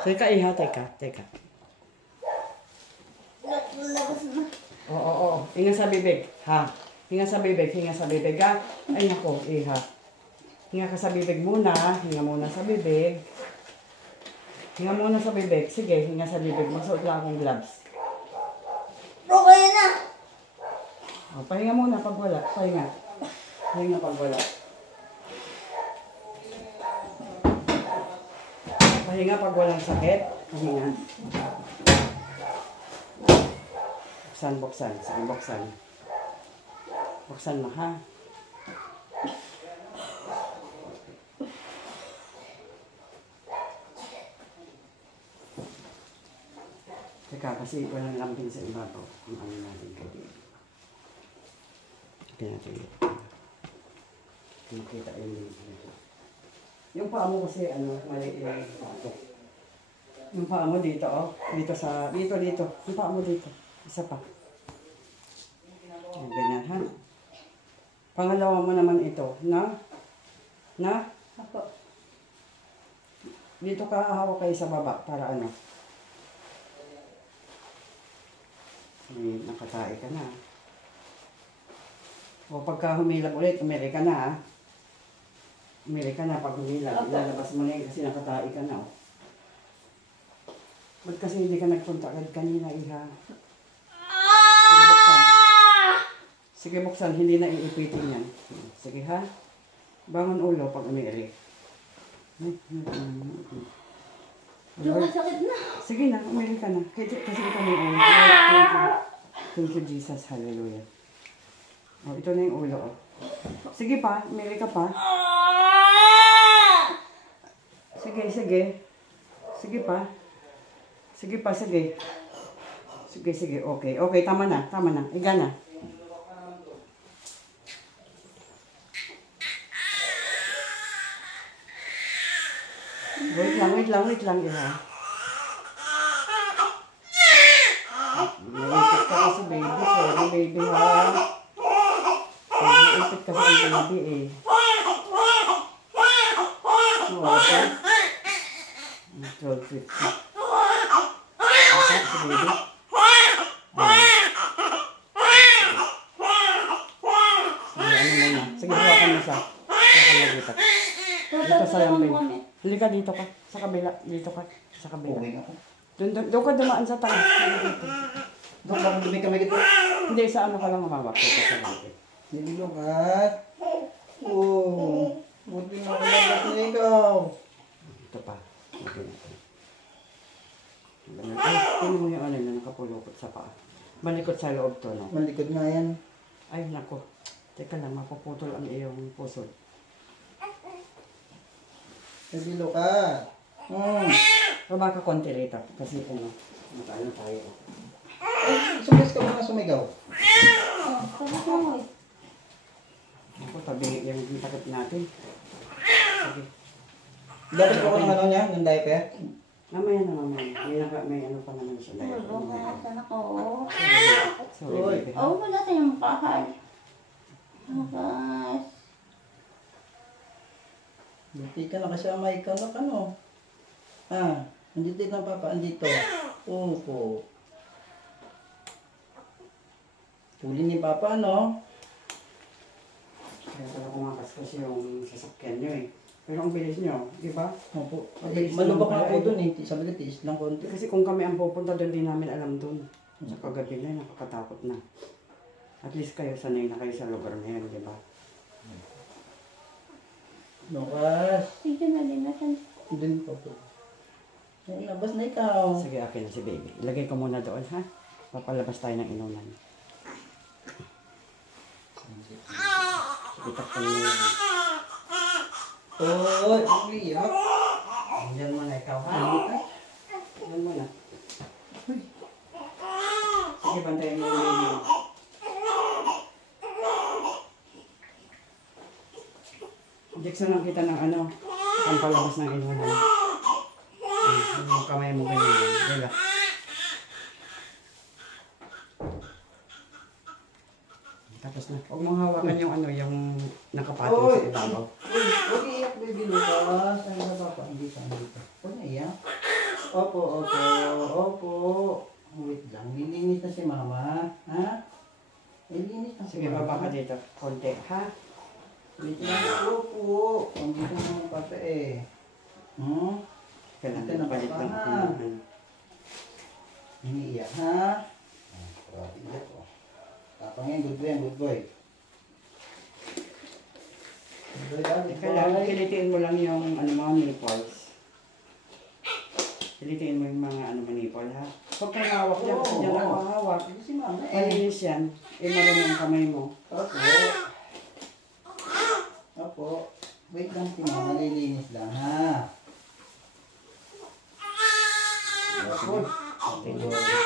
Teka, iha, teka. Oo. Hinga sa bibig, ha? Hinga sa bibig, ha? Ay, nako, iha. Hinga ka sa bibig muna. Hinga muna sa bibig. Sige, hinga sa bibig. Magsuot lang akong gloves. Okay na. O, pahinga muna pag wala. Pahinga pag wala. Pahinga pag walang sakit. Pahinga. Buksan. Sige, buksan. Buksan mo, ha? Teka, kasi walang lambing sa ibabaw. Kung ano natin kayo. Tingnan natin. Makita yung dito. Yung paa mo kasi, mali yung paa ko. Yung paa mo dito, oh. Dito. Yung paa mo dito. Isa pa. Ganyan, ha? Pangalawa mo naman ito, na? Ako. Dito ka hawak kayo sa baba, para ano? Nakatae ka na. O pagka humilap ulit, umili ka na, ha? Umili ka na pag humilap. Ilalabas mo na yun kasi nakatae ka na, oh. Ba't kasi hindi ka nagpunta kanina, iha? Sige, buksan. Hindi na iipitin yan. Sige, ha? Bangon ulo pag umiri. Masakit na. Sige na, umiri ka na. Kasi ito na yung ulo. Thank you, Jesus. Hallelujah. O, ito na yung ulo, oh. Sige pa, umiri ka pa. Sige. Sige pa. Sige. Okay, tama na. Iga na. Wait lang, iha. Naipit ka kasi, baby. Sorry, baby, ha? Naipit kasi ang baby, eh. Okay. 12:50. Okay, si baby. Sige, hawakan mo siya. Hawakan mo dito. Dito sa lambing. Halika dito ka. Sa kabila. Doon ka dumaan sa taas. Doon lang dumi kami dito. Hindi, sa ano ka lang mamawak. Dito sa lambing. Hindi lukat. Oo. Buti na kalabas na ikaw. Ito pa. Okay. Ay, tinan mo yung ano na nakapulupot sa paa. Malikot sa loob to, no? Malikod nga yan. Ay, nako. Teka lang, mapuputol ang iyong puso. Hindi lukat. Baba ka konti rito. Kasi ano tayo. Sumis ka muna sumigaw. Ako, tabi yung takip natin. Sige. Dapat ko ng ano niya, ng diaper. Mamaya. May ano pa naman siya. Saan ako? Sorry, baby. Oo, wala tayong kahal. Guys. Buti ka na kasi ang may kalak ano. Andito na papa, andito. Opo. Huli ni papa, ano? Kaya pala kumakas kasi yung sasakyan nyo, eh. Pero ang bilis nyo, di ba? Opo. Mabilis Malubak naman ako pala, dun eh. Sabi ko, tiis lang konti. Kasi kung kami ang pupunta doon, di namin alam doon. Sa kagabi na, nakakatakot na. At least kayo, sanay na kayo sa lugar na yan, di ba? Lukas. Sige na din natin. Dun po po. Ay, labas na ikaw. Sige, akin na si baby. Ilagay ko muna doon, ha? Papalabas tayo ng inunan. Sige, takpan mo yun. Oy, umiyak. Diyan muna ikaw, ha? Diyan muna. Sige, bantayan mo yung baby. Jackson lang kita ng ano, ang palabas ng inunan. Yung kamay mo ganyan. Diba? Tapos na. Huwag mong hawakan yung ano, yung nakapatong sa ibabaw. Uy, huwag iiyak baby Lucas. Ay, na papa, hindi ka dito. Huwag na iyak. Opo, opo, opo. Wait lang, lilinis na si mama. Ha? Lilinis na si Sige, mama. baba ka dito. Konti, ha? Wait lang, opo. Kung dito naman papa eh. Hmm? Kailangan Ito na palit papa, lang. ha? Iniiyak, ha? Iyak ko. Tapang yan, good boy yan, good boy. Good boy daw, good Kailangan boy. kilitiin mo lang yung ano, mga nipples. Kilitiin mo yung mga ano, nipple, ha? Huwag kang hawak dyan. Oo, Diyan oo. ako hawak. Ito si mama eh. Malinis yan. Marami ang kamay mo. Opo. Opo. Wait lang si mama, lilinis lang, ha? Opo. Sige.